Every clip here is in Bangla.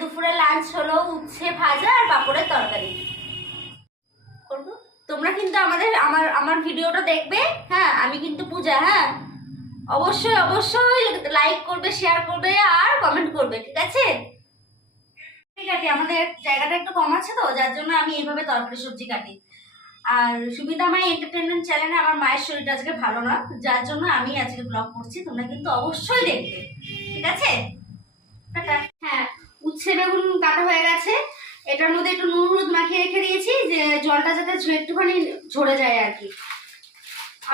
দুপুরে লাঞ্চ হলো উচ্ছে ভাজা আর পাঁপড়ের তরকারি। করব? তোমরা কিন্তু আমাদের, আমার আমার ভিডিওটা দেখবে হ্যাঁ আমি কিন্তু পূজা হ্যাঁ। অবশ্যই অবশ্যই লাইক করবে শেয়ার করবে আর কমেন্ট করবে, ঠিক আছে? ঠিক আছে, আমাদের জায়গাটা একটু কম আছে তো, যার জন্য আমি এইভাবে তরকারি সবজি কাটি। আর সুবিধা মাই এন্টারটেনমেন্ট চ্যানেলে আমার মায়ের শরীরটা আজকে ভালো না, যার জন্য আমি আজকে ব্লগ করছি, তোমরা কিন্তু অবশ্যই দেখবে, ঠিক আছে। হ্যাঁ। উচ্ছে বেগুন কাটা হয়ে গেছে। এটার মধ্যে একটু নুন হলুদ মাখিয়ে রেখে দিয়েছি, যে জলটা যাতে একটুখানি ঝরে যায় আর কি।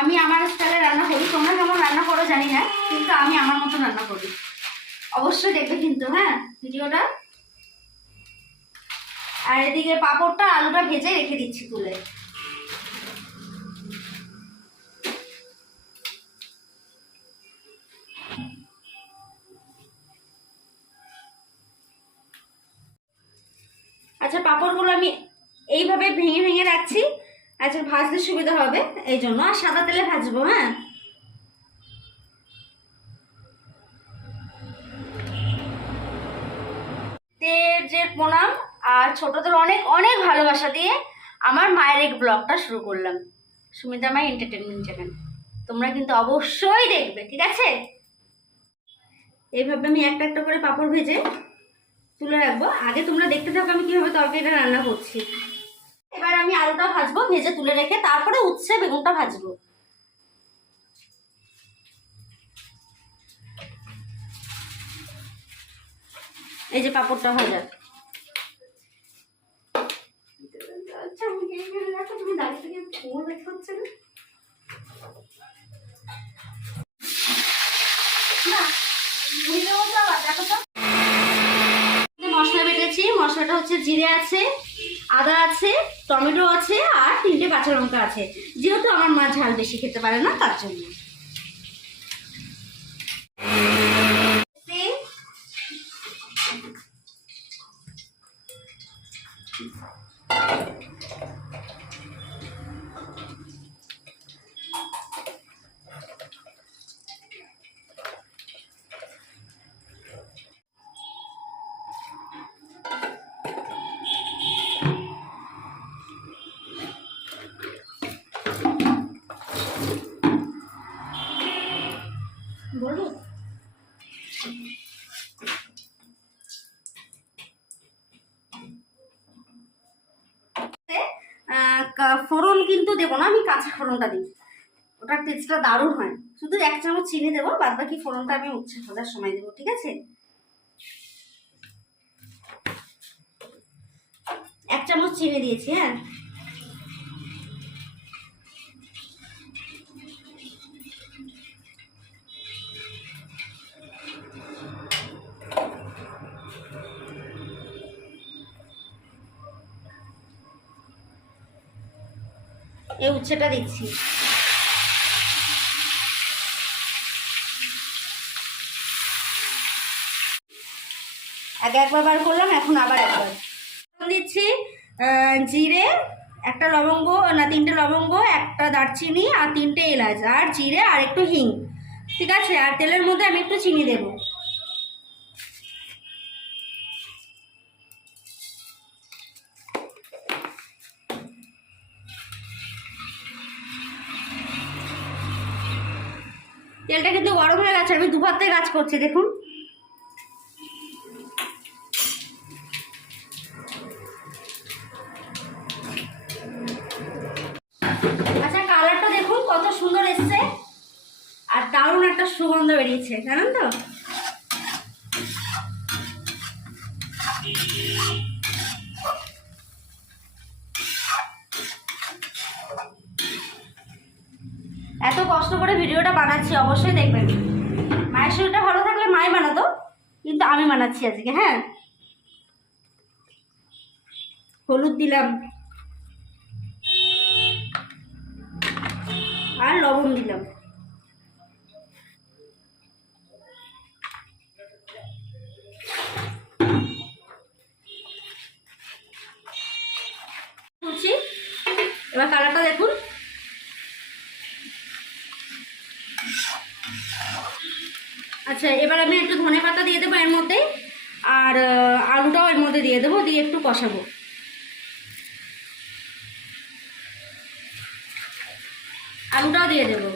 আমি আমার স্টাইলে রান্না করি, তোমরা কেমন রান্না করো জানি না, কিন্তু আমি আমার মতো রান্না করি। অবশ্যই দেখবে কিন্তু হ্যাঁ ভিডিওটা। আর এদিকে পাঁপড়টা আলুটা ভেজে রেখে দিচ্ছি তুলে। পাঁপড়গুলো আমি এইভাবে ভেঙে ভেঙে রাখছি। আচ্ছা ভাজতে সুবিধা হবে এই জন্য। আর সাদা তেলে ভাজবো হ্যাঁ? যে প্রণাম আর ছোটদের অনেক অনেক ভালোবাসা দিয়ে আমার মায়ের এক ব্লগটা শুরু করলাম। সুমিতা মাই এন্টারটেনমেন্ট চ্যানেল তোমরা কিন্তু অবশ্যই দেখবে, ঠিক আছে? এইভাবে আমি একটা একটা করে পাঁপড় ভেজে তুলে রাখব। আগে তোমরা দেখতে থাকো আমি কীভাবে তরকারিটা রান্না করছি। এবার আমি আলুটা ভাজবো ভেজে তুলে রেখে তারপরে উচ্ছে বেগুনটা ভাজবো। এই যে পাঁপড়টা ভাজা। আচ্ছা, আমাকে এইখানে রাখো, তুমি দাঁড়িয়ে থেকে ফোন দেখতে হচ্ছে না? না, ভুলে যাব তো আবার, দেখো তো। মশলা বেটেছি মশলাটা হচ্ছে জিরে আছে, আদা আছে, টমেটো আছে আর তিনটে কাঁচা লঙ্কা আছে। যেহেতু আমার মা ঝাল বেশি খেতে পারে না, তার জন্য। বলব ফোড়ন কিন্তু দেবো না, আমি কাঁচা ফোড়নটা দিই। ওটার টেস্টটা দারুণ হয়। শুধু এক চামচ চিনি দেবো বাদ বাকি ফোড়নটা আমি উচ্ছে ভাজার সময় দেবো, ঠিক আছে? এক চামচ চিনি দিয়েছি হ্যাঁ? উচ্ছেটা দিচ্ছি। আগে একবার বার করলাম, এখন আবার একবার। দিচ্ছি জিরে, একটা লবঙ্গ, না, তিনটে লবঙ্গ, একটা দারচিনি আর তিনটে এলাচ, আর জিরে আর একটু হিং। ঠিক আছে? আর তেলের মধ্যে আমি একটু চিনি দেবো। তেলটা কিন্তু গরম হয়ে গেছে, আমি দুপাতে কাজ করছি, দেখুন। আচ্ছা কালারটা দেখুন, কত সুন্দর এসছে। আর দারুণ একটা সুগন্ধ বেরিয়েছে, জানেন তো এত কষ্ট করে ভিডিওটা বানাচ্ছি, অবশ্যই দেখবেন। মায়ের শরীরটা ভালো থাকলে মাই বানাতো, কিন্তু আমি বানাচ্ছি আজকে হ্যাঁ? হলুদ দিলাম। আর লবণ দিলাম। এবার কালারটা দেখুন আচ্ছা এবার আমি একটু ধনে পাতা দিয়ে দেবো এর মধ্যে, আর আলুটাও এর মধ্যে দিয়ে দেবো, দিয়ে একটু কষাবো। আলুটাও দিয়ে দেবো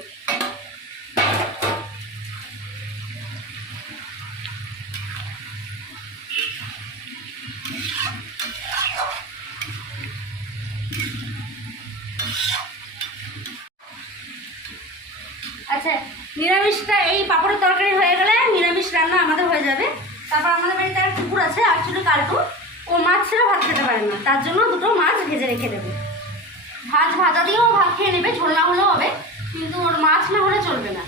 আচ্ছা নিরামিষটা এই পাপড়ের তরকারি হয়ে গেলে নিরামিষ রান্না আমাদের হয়ে যাবে তারপর আমাদের বাড়িতে একটা কুকুর আছে অ্যাকচুয়ালি কালটু ও মাছ ছেড়ে ভাত খেতে পারে না। তার জন্য দুটো মাছ ভেজে রেখে দেবে। ভাত ভাজা দিয়েও ভাত খেয়ে নেবে ঝোল না হলেও হবে, কিন্তু ওর মাছ না হলে চলবে না।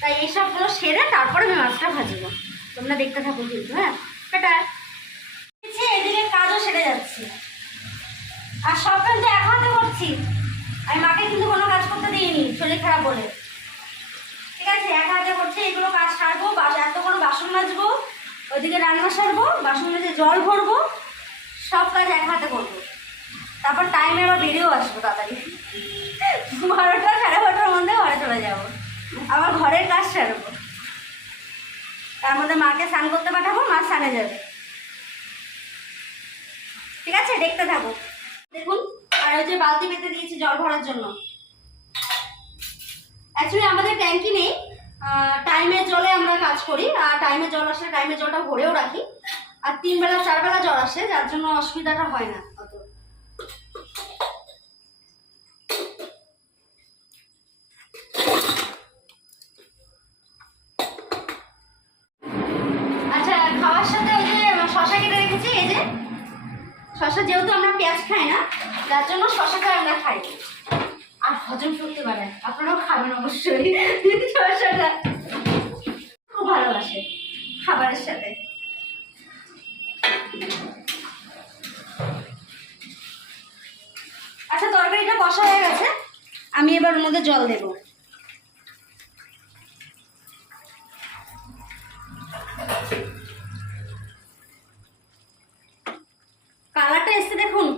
তাই এইসবগুলো সেরে তারপরে আমি মাছটা ভাজবো। তোমরা দেখতে থাকো কিন্তু হ্যাঁ? বেটা এদিকে কাজও সেরে যাচ্ছে। আর সব কিন্তু এক হাতে করছি। আমি মাকে কিন্তু কোনো কাজ করতে দিইনি, শরীর খারাপ বলে। ঠিক আছে, এক হাতে করছি, এগুলো কাজ সারবো এত কোনো বাসন মাজবো। ওইদিকে রান্না সারবো বাসন মেজে জল ভরবো, সব কাজ এক হাতে করব। তারপর টাইমে আবার বেরিয়েও আসব তাড়াতাড়ি। বারোটা সাড়ে বারোটার মধ্যে ঘরে চলে যাব। আবার ঘরের কাজ সারবো। তার মধ্যে মাকে স্নান করতে পাঠাবো, মা স্নানে যাবে। ঠিক আছে? দেখতে থাকো। দেখুন, আর ওই যে বালতি পেতে দিয়েছি জল ভরার জন্য। অ্যাকচুয়ালি আমাদের ট্যাঙ্কি নেই। টাইমে জলে আমরা কাজ করি, আর টাইমে জল আসলে টাইমে জলটা ভরেও রাখি। আর তিন বেলা, চার বেলা জল আসে, যার জন্য অসুবিধাটা হয় না অত। আচ্ছা খাওয়ার সাথে ওই যে শশা কেটে রেখেছি, এই যে। শশা যেহেতু আমরা পেঁয়াজ খাই না, যার জন্য শশাটা আমরা খাই। আর হজম শক্তি বাড়ায় আপনারাও খাবেন অবশ্যই। জল দেবো। কালারটা এসছে দেখুন।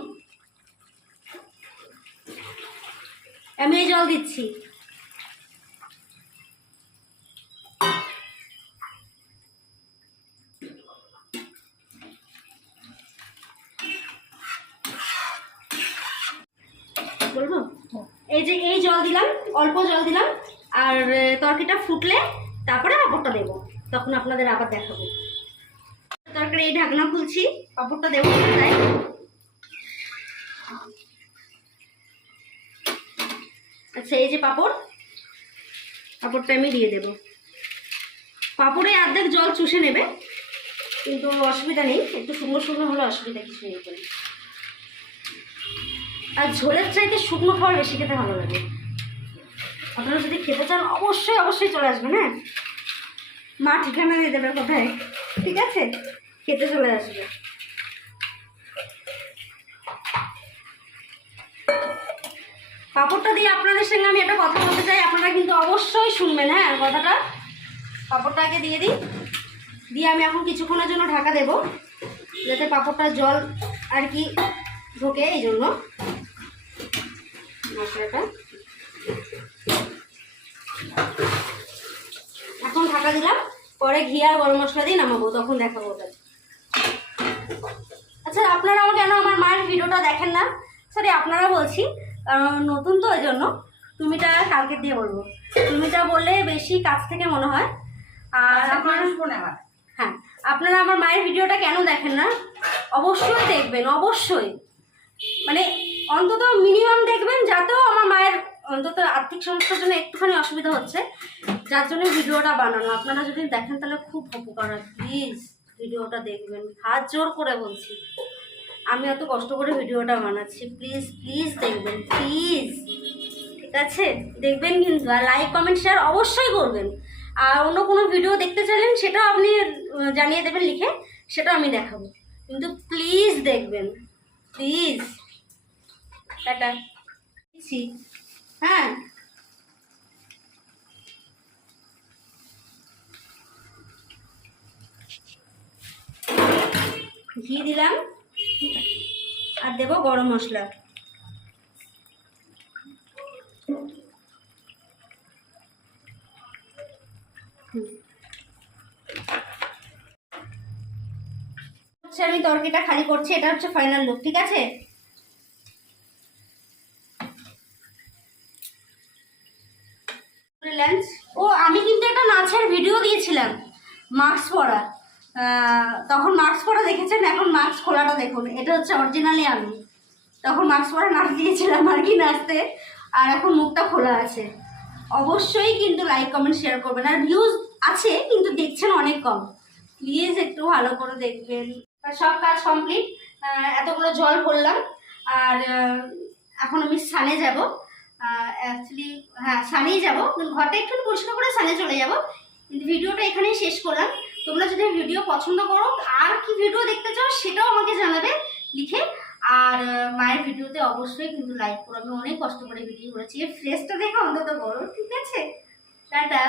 আমি এই জল দিচ্ছি। বলব? এই যে, এই জল দিলাম, অল্প জল দিলাম, আর তরকারিটা ফুটলে তারপরে পাঁপড়টা দেবো। তখন আপনাদের আবার দেখাবো। তরকারি এই ঢাকনা খুলছি পাঁপড়টা দেবো তাই আচ্ছা এই যে পাপড় পাঁপড়টা আমি দিয়ে দেবো। পাপড়ে অর্ধেক জল চুষে নেবে, কিন্তু অসুবিধা নেই, একটু সুন্দর সুন্দর হলে অসুবিধা কিছু নেই। আর ঝোলের চাইতে শুকনো খাবার বেশি খেতে ভালো লাগে। আপনারা যদি খেতে চান, অবশ্যই অবশ্যই চলে আসবেন হ্যাঁ? মা ঠিকানা দিয়ে দেবে কোথায়? ঠিক আছে? খেতে চলে আসবে। পাঁপড়টা দিয়ে আপনাদের সঙ্গে আমি একটা কথা বলতে চাই। আপনারা কিন্তু অবশ্যই শুনবেন হ্যাঁ কথাটা। পাঁপড়টা আগে দিয়ে দিই। দিয়ে আমি এখন কিছুক্ষণের জন্য ঢাকা দেব, যাতে পাঁপড়টার জল আর কি ঢোকে, এই জন্য। মশলাটা। এখন ঢাকা দিলাম পরে ঘি আর গরম মশলা দিয়ে নামাবো তখন দেখাবো ওটা। আচ্ছা আপনারা আমার কেন আমার মায়ের ভিডিওটা দেখেন না সরি আপনারা বলছি কারণ নতুন তো ওই জন্য তুমিটা কালকে দিয়ে বলব। তুমিটা বললে বেশি কাছ থেকে মনে হয়। আর আপনারা হ্যাঁ আপনারা আমার মায়ের ভিডিওটা কেন দেখেন না? অবশ্যই দেখবেন অবশ্যই। মানে অন্তত মিনিমাম দেখবেন যাতেও আমার মায়ের অন্তত আর্থিক সমস্যার জন্য একটুখানি অসুবিধা হচ্ছে। যার জন্য ভিডিওটা বানানো। আপনারা যদি দেখেন তাহলে খুব উপকার হয়। প্লিজ ভিডিওটা দেখবেন। হাত জোর করে বলছি। আমি এত কষ্ট করে ভিডিওটা বানাচ্ছি। প্লিজ প্লিজ দেখবেন। প্লিজ ঠিক আছে? দেখবেন কিন্তু, আর লাইক কমেন্ট শেয়ার অবশ্যই করবেন। আর অন্য কোনো ভিডিও দেখতে চাইলেন সেটাও আপনি জানিয়ে দেবেন লিখে। সেটা আমি দেখাবো। কিন্তু প্লিজ দেখবেন। প্লিজ হ্যাঁ। ঘি দিলাম। আর দেবো গরম মশলা। হচ্ছে আমি তরকিটা খালি করছি, এটা হচ্ছে ফাইনাল লুক ঠিক আছে লাঞ্চ ও আমি কিন্তু একটা নাচের ভিডিও দিয়েছিলাম মাস্ক পরা তখন মাস্ক পরা দেখেছেন, এখন মাস্ক খোলাটা দেখুন। এটা হচ্ছে অরিজিনালি আমি। তখন মাস্ক পরা নাচ দিয়েছিলাম আর কি নাচতে। আর এখন মুখটা খোলা আছে। অবশ্যই কিন্তু লাইক কমেন্ট শেয়ার করবেন। আর ভিউজ আছে, কিন্তু দেখছেন অনেক কম। প্লিজ একটু ভালো করে দেখবেন। সব কাজ কমপ্লিট এতগুলো জল ভরলাম। আর এখন আমি সানে যাব। অ্যাকচুয়ালি হ্যাঁ সানেই যাব। ঘরটা একটু পরিষ্কার করে সানে চলে যাব। ভিডিওটা এখানেই শেষ করলাম। তোমরা যদি ভিডিও পছন্দ করো, আর কি ভিডিও দেখতে চাও সেটাও আমাকে জানাবে লিখে। আর মায়ের ভিডিওতে অবশ্যই কিন্তু লাইক করো। আমি অনেক কষ্ট করে ভিডিও করেছি। ফ্রেশটা দেখে অন্তত করো, ঠিক আছে? টাটা।